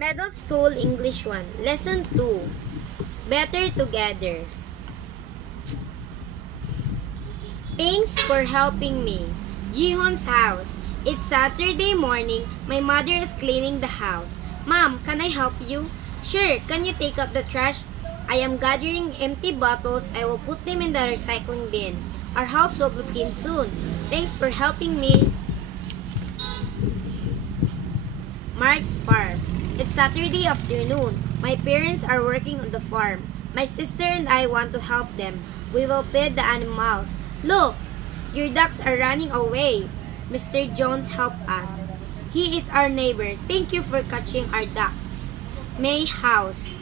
Middle School English 1, Lesson 2, Better Together. Thanks for helping me. Jihon's house. It's Saturday morning. My mother is cleaning the house. Mom, can I help you? Sure, can you take out the trash? I am gathering empty bottles. I will put them in the recycling bin. Our house will be clean soon. Thanks for helping me. Mark's farm. It's Saturday afternoon. My parents are working on the farm. My sister and I want to help them. We will feed the animals. Look, your ducks are running away. Mr. Jones helped us. He is our neighbor. Thank you for catching our ducks. May house.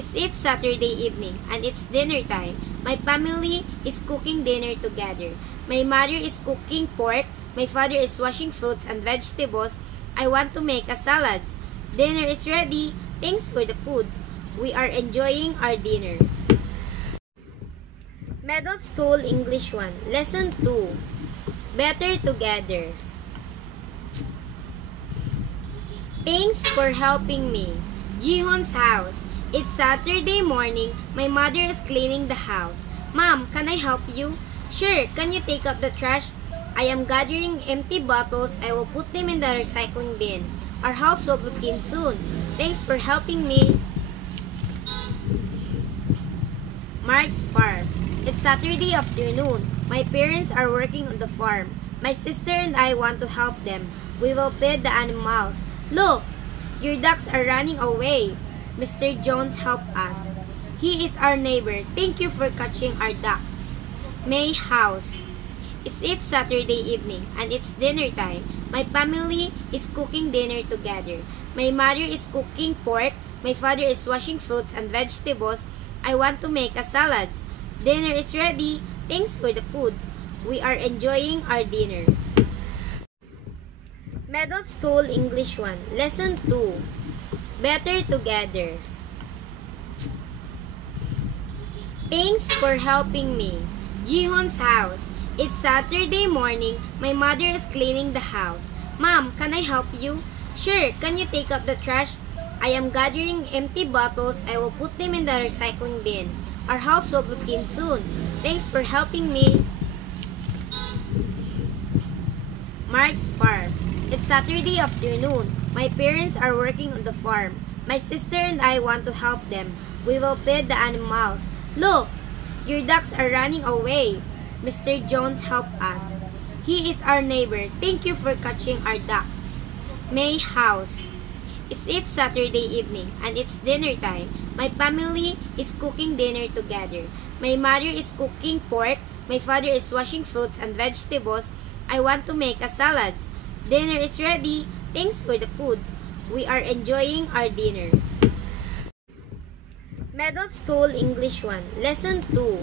It's Saturday evening and it's dinner time. My family is cooking dinner together. My mother is cooking pork. My father is washing fruits and vegetables. I want to make a salad. Dinner is ready. Thanks for the food. We are enjoying our dinner. Middle School English 1, Lesson 2, Better Together. Thanks for helping me. Jihon's house. It's Saturday morning. My mother is cleaning the house. Mom, can I help you? Sure, can you take out the trash? I am gathering empty bottles. I will put them in the recycling bin. Our house will be clean soon. Thanks for helping me. Mark's farm. It's Saturday afternoon. My parents are working on the farm. My sister and I want to help them. We will feed the animals. Look, your ducks are running away. Mr. Jones helped us. He is our neighbor. Thank you for catching our ducks. May house. It's Saturday evening and it's dinner time. My family is cooking dinner together. My mother is cooking pork. My father is washing fruits and vegetables. I want to make a salad. Dinner is ready. Thanks for the food. We are enjoying our dinner. Middle School English 1, Lesson 2, Better Together. Thanks for helping me. Jihon's house. It's Saturday morning. My mother is cleaning the house. Mom, can I help you? Sure, can you take out the trash? I am gathering empty bottles. I will put them in the recycling bin. Our house will be clean soon. Thanks for helping me. Mark's farm. It's Saturday afternoon. My parents are working on the farm. My sister and I want to help them. We will feed the animals. Look, your ducks are running away. Mr. Jones helped us. He is our neighbor. Thank you for catching our ducks. May house. It's Saturday evening and it's dinner time. My family is cooking dinner together. My mother is cooking pork. My father is washing fruits and vegetables. I want to make a salad. Dinner is ready. Thanks for the food. We are enjoying our dinner. Middle School English 1, Lesson 2,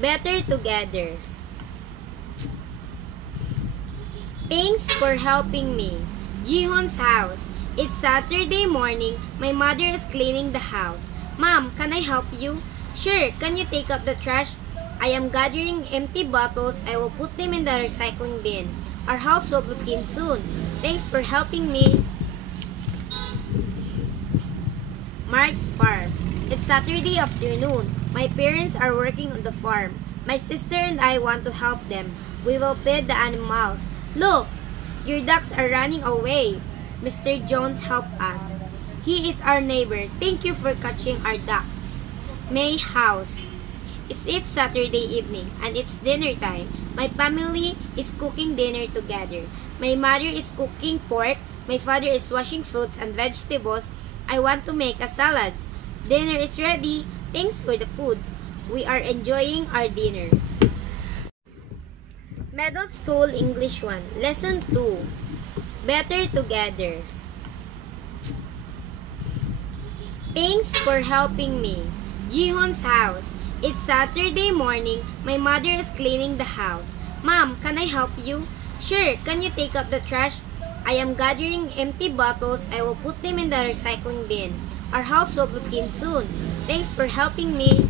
Better Together. Thanks for helping me. Jihon's house. It's Saturday morning. My mother is cleaning the house. Mom, can I help you? Sure, can you take out the trash? I am gathering empty bottles. I will put them in the recycling bin. Our house will be clean soon. Thanks for helping me. Mark's farm. It's Saturday afternoon. My parents are working on the farm. My sister and I want to help them. We will feed the animals. Look, your ducks are running away. Mr. Jones helped us. He is our neighbor. Thank you for catching our ducks. May house. It's Saturday evening and it's dinner time. My family is cooking dinner together. My mother is cooking pork. My father is washing fruits and vegetables. I want to make a salad. Dinner is ready. Thanks for the food. We are enjoying our dinner. Middle School English 1, Lesson 2, Better Together. Thanks for helping me. Jihon's house. It's Saturday morning. My mother is cleaning the house. Mom, can I help you? Sure, can you take out the trash? I am gathering empty bottles. I will put them in the recycling bin. Our house will be clean soon. Thanks for helping me.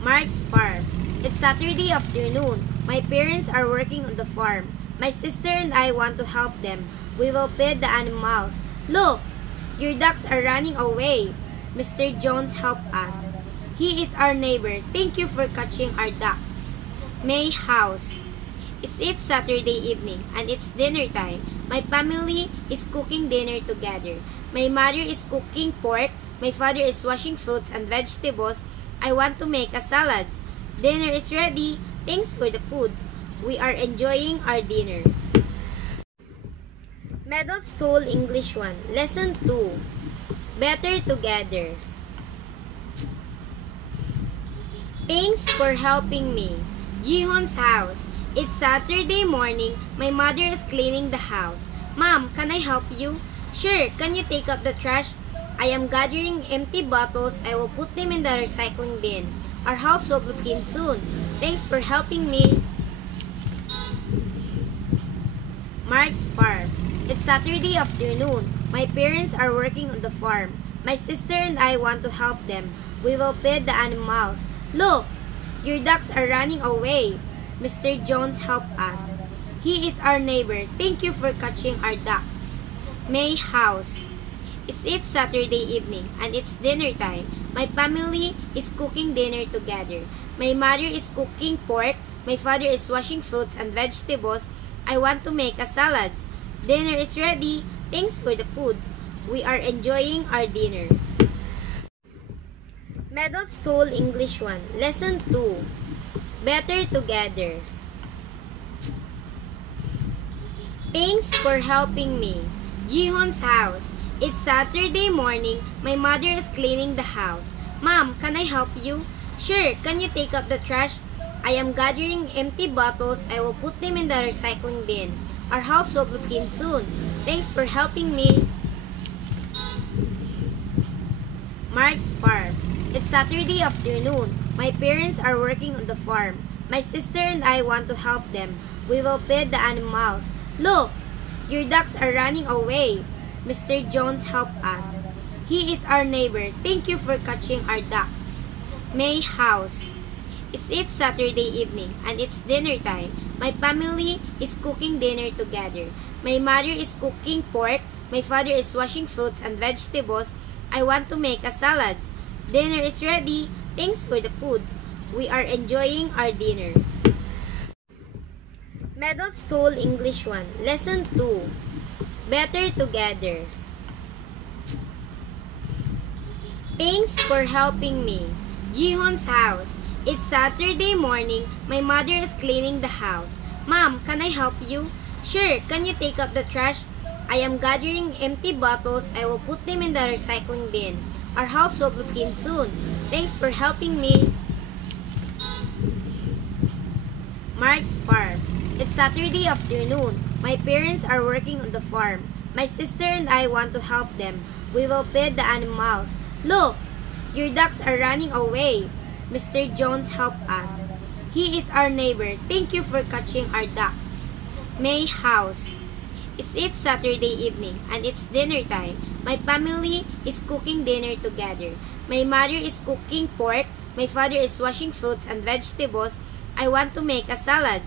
Mark's farm. It's Saturday afternoon. My parents are working on the farm. My sister and I want to help them. We will feed the animals. Look, your ducks are running away. Mr. Jones helped us. He is our neighbor. Thank you for catching our ducks. May house. It's Saturday evening and it's dinner time. My family is cooking dinner together. My mother is cooking pork. My father is washing fruits and vegetables. I want to make a salad. Dinner is ready. Thanks for the food. We are enjoying our dinner. Middle School English 1, Lesson 2. Better Together. Thanks for helping me. Jihon's house. It's Saturday morning. My mother is cleaning the house. Mom, can I help you? Sure. Can you take out the trash? I am gathering empty bottles. I will put them in the recycling bin. Our house will be clean soon. Thanks for helping me. Mark's farm. It's Saturday afternoon. My parents are working on the farm. My sister and I want to help them. We will feed the animals. Look, your ducks are running away. Mr. Jones helped us. He is our neighbor. Thank you for catching our ducks. May house. It's Saturday evening and it's dinner time. My family is cooking dinner together. My mother is cooking pork. My father is washing fruits and vegetables. I want to make a salad. Dinner is ready. Thanks for the food. We are enjoying our dinner. Middle School English 1, Lesson 2. Better Together. Thanks for helping me. Jihon's house. It's Saturday morning. My mother is cleaning the house. Mom, can I help you? Sure. Can you take out the trash? I am gathering empty bottles. I will put them in the recycling bin. Our house will be clean soon. Thanks for helping me. Mark's farm. It's Saturday afternoon. My parents are working on the farm. My sister and I want to help them. We will feed the animals. Look, your ducks are running away. Mr. Jones helped us. He is our neighbor. Thank you for catching our ducks. May house. It's Saturday evening and it's dinner time. My family is cooking dinner together. My mother is cooking pork. My father is washing fruits and vegetables. I want to make a salad. Dinner is ready. Thanks for the food. We are enjoying our dinner. Middle School English 1, Lesson 2. Better Together. Thanks for helping me. Jihon's house. It's Saturday morning. My mother is cleaning the house. Mom, can I help you? Sure. Can you take out the trash? I am gathering empty bottles. I will put them in the recycling bin. Our house will be clean soon. Thanks for helping me. Mark's farm. It's Saturday afternoon. My parents are working on the farm. My sister and I want to help them. We will feed the animals. Look, your ducks are running away. Mr. Jones helped us. He is our neighbor. Thank you for catching our ducks. May house. It's Saturday evening and it's dinner time. My family is cooking dinner together. My mother is cooking pork. My father is washing fruits and vegetables. I want to make a salad.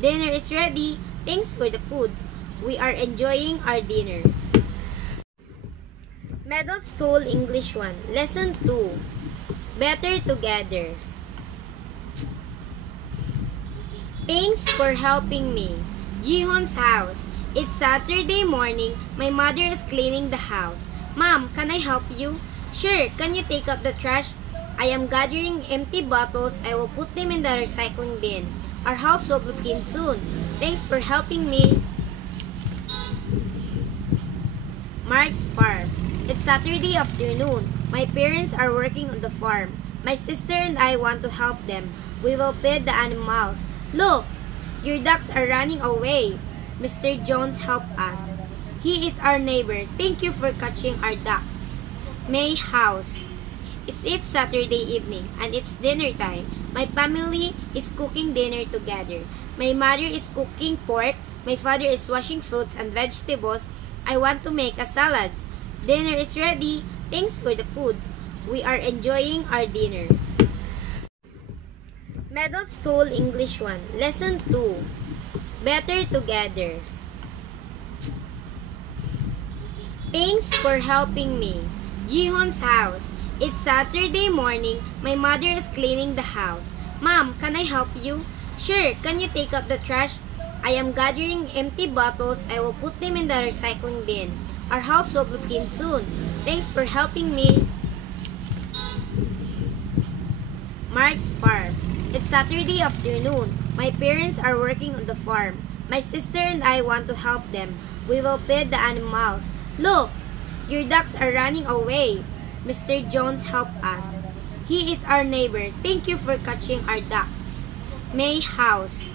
Dinner is ready. Thanks for the food. We are enjoying our dinner. Middle School English 1, Lesson 2. Better Together. Thanks for helping me. Jihon's house. It's Saturday morning. My mother is cleaning the house. Mom, can I help you? Sure. Can you take out the trash? I am gathering empty bottles. I will put them in the recycling bin. Our house will be clean soon. Thanks for helping me. Mark's farm. It's Saturday afternoon. My parents are working on the farm. My sister and I want to help them. We will feed the animals. Look, your ducks are running away. Mr. Jones helped us. He is our neighbor. Thank you for catching our ducks. May house. It's Saturday evening and it's dinner time. My family is cooking dinner together. My mother is cooking pork. My father is washing fruits and vegetables. I want to make a salad. Dinner is ready. Thanks for the food. We are enjoying our dinner. Middle School English 1, Lesson 2. Better together. Thanks for helping me. Jihon's house. It's Saturday morning. My mother is cleaning the house. Mom, can I help you? Sure. Can you take out the trash? I am gathering empty bottles. I will put them in the recycling bin. Our house will be clean soon. Thanks for helping me. Mark's farm. It's Saturday afternoon. My parents are working on the farm. My sister and I want to help them. We will feed the animals. Look, your ducks are running away. Mr. Jones helped us. He is our neighbor. Thank you for catching our ducks. May house.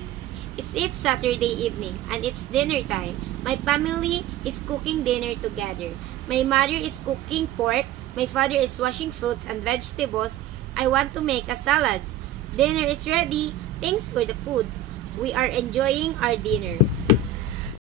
It's Saturday evening and it's dinner time. My family is cooking dinner together. My mother is cooking pork. My father is washing fruits and vegetables. I want to make a salad. Dinner is ready. Thanks for the food. We are enjoying our dinner.